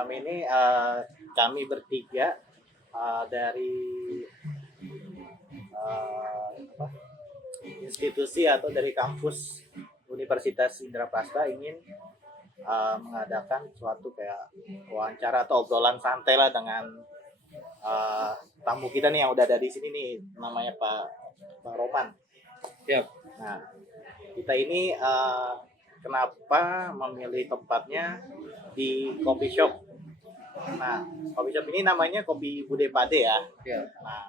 malam ini kami bertiga dari apa, institusi atau dari kampus Universitas Indraprasta ingin mengadakan suatu kayak wawancara atau obrolan santai lah dengan tamu kita nih yang udah ada di sini nih, namanya Bang Roman. Siap. Nah, kita ini kenapa memilih tempatnya di coffee shop? Nah, coffee shop ini namanya Kopi Bude Pade ya. Ya. Nah,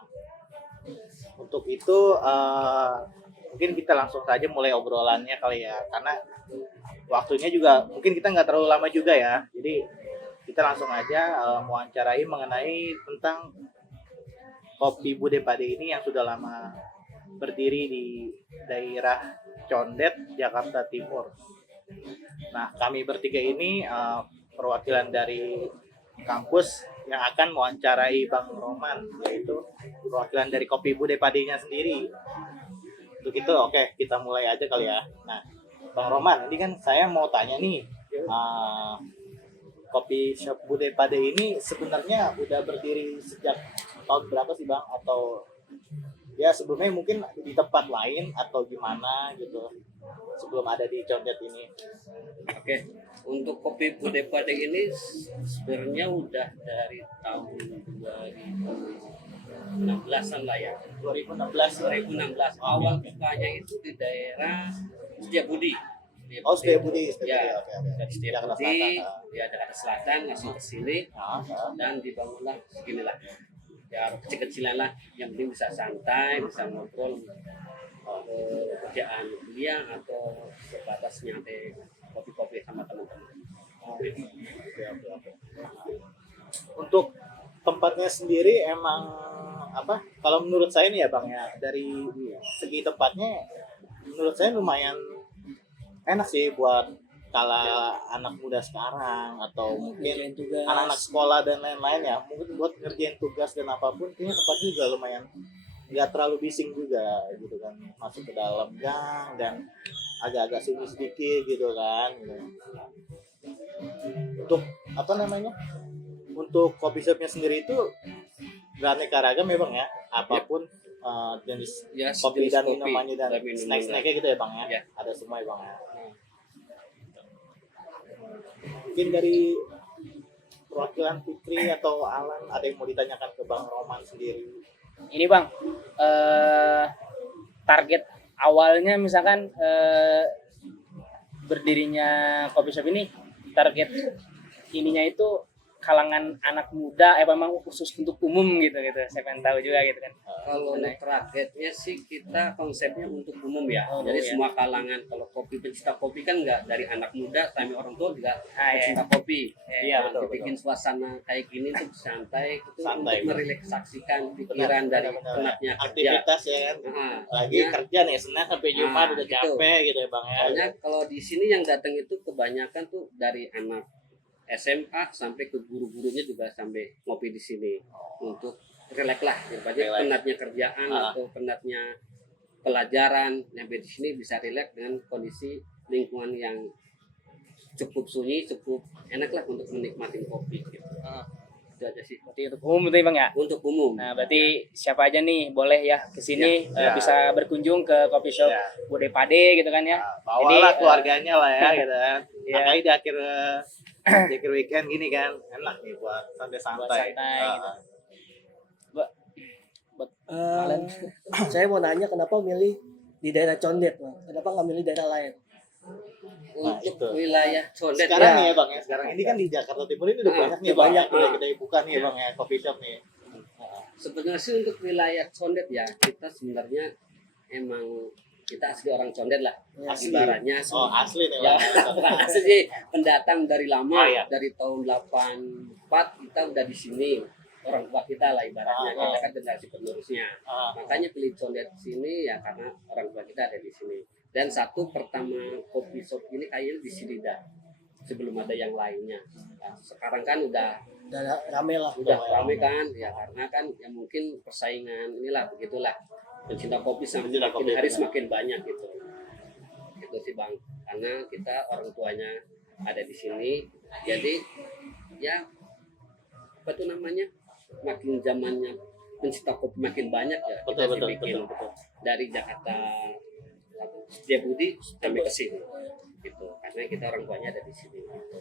untuk itu mungkin kita langsung saja mulai obrolannya kali ya, karena waktunya juga mungkin kita nggak terlalu lama juga ya. Jadi kita langsung aja mewawancarai mengenai tentang Kopi Bude Pade ini yang sudah lama berdiri di daerah Condet, Jakarta Timur. Nah, kami bertiga ini perwakilan dari kampus yang akan mewawancarai Bang Roman, yaitu perwakilan dari Kopi Bude Pade-nya sendiri. Untuk itu, oke, kita mulai aja kali ya. Nah, Bang Roman, ini kan saya mau tanya nih, Kopi Shop Bude Pade ini sebenarnya udah berdiri sejak tahun berapa sih Bang? Atau ya sebelumnya mungkin di tempat lain atau gimana gitu sebelum ada di Condet ini? Oke. Untuk Kopi Bude Pade ini sebenarnya udah dari tahun 2016-an lah ya. 2016. Awal bukanya itu di daerah Setiabudi. Oh, Setiabudi. Ya, Oke. dari Setiabudi, ya Jakarta Selatan langsung ke sini dan dibangunlah seginilah. Ya kecil-kecilan lah, yang penting bisa santai, bisa ngobrol kerjaan kuliah atau sebatas nyantai kopi-kopi sama teman-teman. Untuk tempatnya sendiri emang apa? Kalau menurut saya nih ya Bang ya, dari segi tempatnya menurut saya lumayan enak sih buat kala anak muda sekarang atau mungkin anak-anak sekolah dan lain-lain ya, mungkin buat ngerjain tugas dan apapun, ini tempatnya juga lumayan nggak terlalu bising juga gitu kan, masuk ke dalam gang dan agak-agak sunyi sedikit gitu kan. Untuk apa namanya, untuk kopi shopnya sendiri itu beraneka ragam ya Bang ya, apapun jenis Ya, kopi jenis dan minumannya dan snack-snacknya gitu ya Bang ya, Ya. ada semua ya Bang ya. Mungkin dari perwakilan Fikri atau Alan ada yang mau ditanyakan ke Bang Roman sendiri? Ini Bang, target awalnya misalkan berdirinya coffee shop ini, target ininya itu kalangan anak muda, memang khusus untuk umum gitu. Saya pengen tahu juga gitu kan. Kalau targetnya sih kita konsepnya untuk umum ya. Jadi semua kalangan, kalau kopi, pencinta kopi kan nggak dari anak muda sampai orang tua juga pencinta kopi. Iya, betul. Bikin suasana kayak gini tuh santai, itu Santai, untuk merelaksasikan pikiran dari penatnya kerja. Aktivitas ya kan. Lagi kerja nih Senin sampai Jumat udah capek gitu ya Bang ya. Soalnya kalau di sini yang datang itu kebanyakan tuh dari anak SMA sampai ke guru-gurunya juga sampai ngopi di sini untuk relax lah, daripada penatnya kerjaan atau penatnya pelajaran, nyampe di sini bisa relax dengan kondisi lingkungan yang cukup sunyi, cukup enak lah untuk menikmati kopi gitu. Itu aja sih. Berarti untuk umum betul Bang ya? Untuk umum. Nah, berarti siapa aja nih boleh ya ke sini bisa berkunjung ke coffee shop Bude Pade gitu kan ya. Bawalah keluarganya lah ya gitu kan. Makanya di akhir weekend gini kan enak nih buat santai-santai. Gitu. Saya mau nanya kenapa milih di daerah Condet, Bang? Kenapa nggak milih daerah lain? Untuk wilayah Condet sekarang nih ya Bang ya, sekarang ini kan di Jakarta Timur ini udah banyak nih Bang, kita buka nih Bang ya coffee shop nih. Sebenarnya sih untuk wilayah Condet ya, kita sebenarnya emang kita asli orang Condet lah, ibaratnya. Asli nih ya, Bang. asli sih, pendatang dari lama, ya. dari tahun 84 kita udah di sini, orang tua kita lah ibaratnya, kita kan generasi penerusnya. Makanya pilih Condet sini ya karena orang tua kita ada di sini. Dan satu pertama kopi shop ini kayaknya di sini dah, sebelum ada yang lainnya. Nah, sekarang kan udah rame lah. Udah rame kan, ya karena kan ya mungkin persaingan inilah begitulah. Pencinta kopi semakin hari semakin banyak gitu. Itu sih Bang, karena kita orang tuanya ada di sini, jadi ya apa tuh namanya, makin zamannya pencinta kopi makin banyak ya, kita Betul, bikin betul. dari Jakarta apa, Setiabudi sampai ke sini gitu, karena kita orang tuanya ada di sini gitu.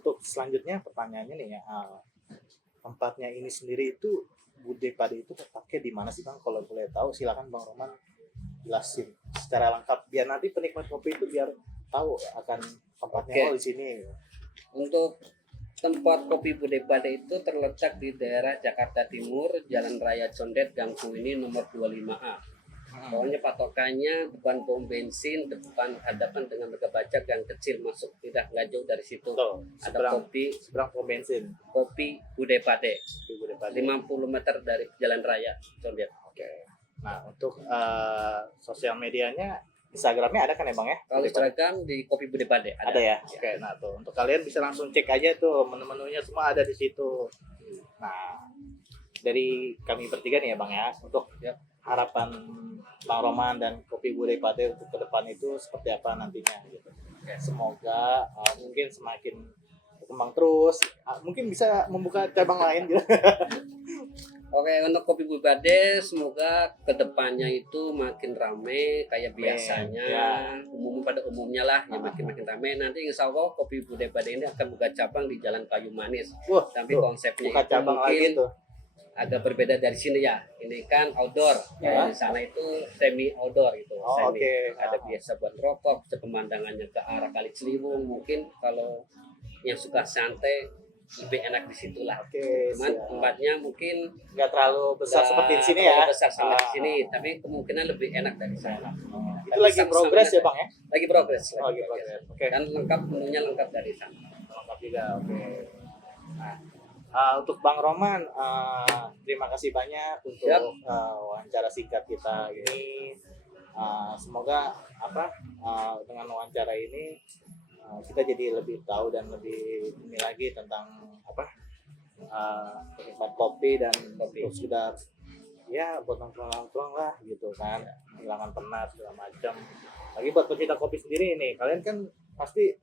Untuk selanjutnya pertanyaannya nih ya, tempatnya ini sendiri itu Bude Pade itu letaknya di mana sih Bang? Kalau boleh tahu silakan Bang Roman jelasin secara lengkap biar nanti penikmat kopi itu biar tahu akan tempatnya. Oke. Di sini. Untuk tempat kopi Bude Pade itu terletak di daerah Jakarta Timur, Jalan Raya Condet, Gang Kuini nomor 25A. Pokoknya patokannya depan pom bensin, depan hadapan dengan Mega Bajak yang kecil, masuk nggak jauh dari situ. Betul. Ada Seberang pom bensin. kopi Bude Pade, Di Bude Pade. 50 meter dari Jalan Raya Condet. Oke. Nah, untuk sosial medianya Instagramnya ada kan ya Bang ya? Kalau Bude Pade? Instagram di kopi Bude Pade Ada ya? Oke, nah tuh untuk kalian bisa langsung cek aja tuh menu-menunya semua ada di situ. Nah, dari kami bertiga nih ya Bang ya, untuk harapan Bang Roman dan kopi Bude Pade untuk ke depan itu seperti apa nantinya gitu. Semoga mungkin semakin berkembang terus, mungkin bisa membuka cabang lain gitu. Oke, untuk kopi Bude Pade semoga kedepannya itu makin rame kayak biasanya, umum pada umumnya lah, ya makin rame. Nanti insya Allah kopi Bude Pade ini akan buka cabang di Jalan Kayu Manis. Wah, Tapi konsepnya buka itu cabang mungkin lagi tuh. agak berbeda dari sini ya. Ini kan outdoor, Ya. di sana itu semi outdoor gitu. Oh, semi. oke. Ada biasa buat rokok, pemandangannya ke arah Kali Ciliwung. Mungkin kalau yang suka santai lebih enak di situ lah. Oke, Cuman siap. tempatnya mungkin Nggak terlalu besar nggak seperti di sini terlalu ya. besar sama di sini, tapi kemungkinan lebih enak dari sana. Itu lagi progres ya Bang ya? Lagi progres. Oh, lagi progres. Oke. Kan lengkap, menunya lengkap dari sana. Lengkap juga. Oke. Nah, untuk Bang Roman, terima kasih banyak untuk Siap. wawancara singkat kita ini. Semoga dengan wawancara ini kita jadi lebih tahu dan lebih ini lagi tentang penikmat kopi dan untuk sekedar ya buat nongkrong lah gitu kan, hilangkan penat segala macam. Lagi buat pecinta kopi sendiri nih, kalian kan pasti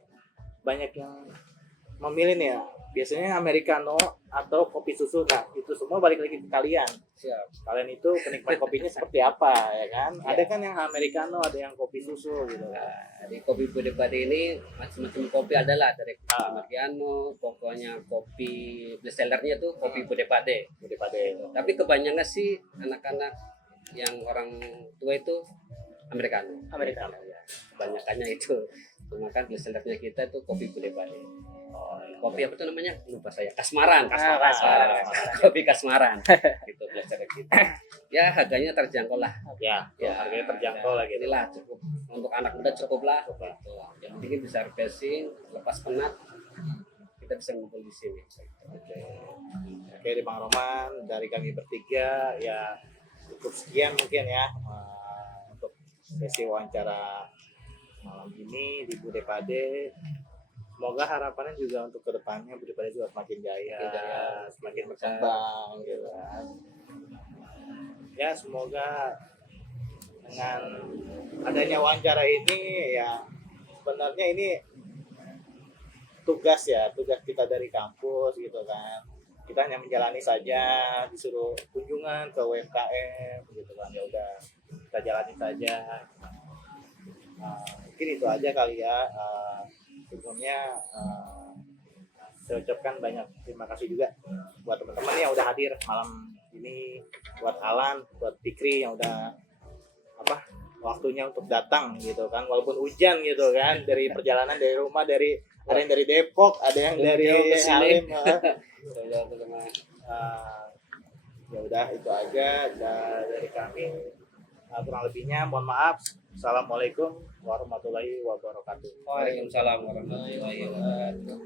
banyak yang memilih nih ya, biasanya americano atau kopi susu. Nah itu semua balik lagi ke kalian. Siap. Kalian itu penikmat kopinya seperti apa ya kan? Ada kan yang americano, ada yang kopi susu gitu. Nah, di kopi Bude Pade ini macam-macam kopi adalah dari kopi Americano, pokoknya kopi bestsellernya tuh kopi Bude Pade. Bude Pade. Tapi kebanyakan sih anak-anak yang orang tua itu Americano. Americano. Ya. Kebanyakannya itu. Cuma kan bestsellernya kita tuh kopi Bude Pade. Kopi apa tuh namanya? Lupa saya. Kasmaran. Kasmaran. Kopi Kasmaran. Gitu bestseller kita. Ya harganya terjangkau lah. Ya, harganya terjangkau lagi. Inilah cukup untuk anak muda cukup lah. Gitu. Yang penting bisa refreshing, lepas penat, kita bisa ngumpul di sini. Oke, di Bang Roman, dari kami bertiga ya cukup sekian mungkin ya untuk sesi wawancara malam ini di Bude Pade. Semoga harapannya juga untuk kedepannya Bude Pade juga semakin jaya, semakin berkembang gitu kan. Ya semoga dengan adanya wawancara ini ya sebenarnya ini tugas kita dari kampus gitu kan. Kita hanya menjalani saja, disuruh kunjungan ke UMKM gitu kan, ya udah kita jalani saja. Mungkin itu aja kali ya. Sebelumnya saya ucapkan banyak terima kasih juga buat teman-teman yang udah hadir malam ini, buat Alan, buat Fikri yang udah waktunya untuk datang gitu kan, walaupun hujan gitu kan, dari perjalanan dari rumah, ada yang dari Depok, ada yang dari Halim. Ya udah itu aja dari kami. Kurang lebihnya mohon maaf. Assalamualaikum warahmatullahi wabarakatuh. Waalaikumsalam warahmatullahi wabarakatuh.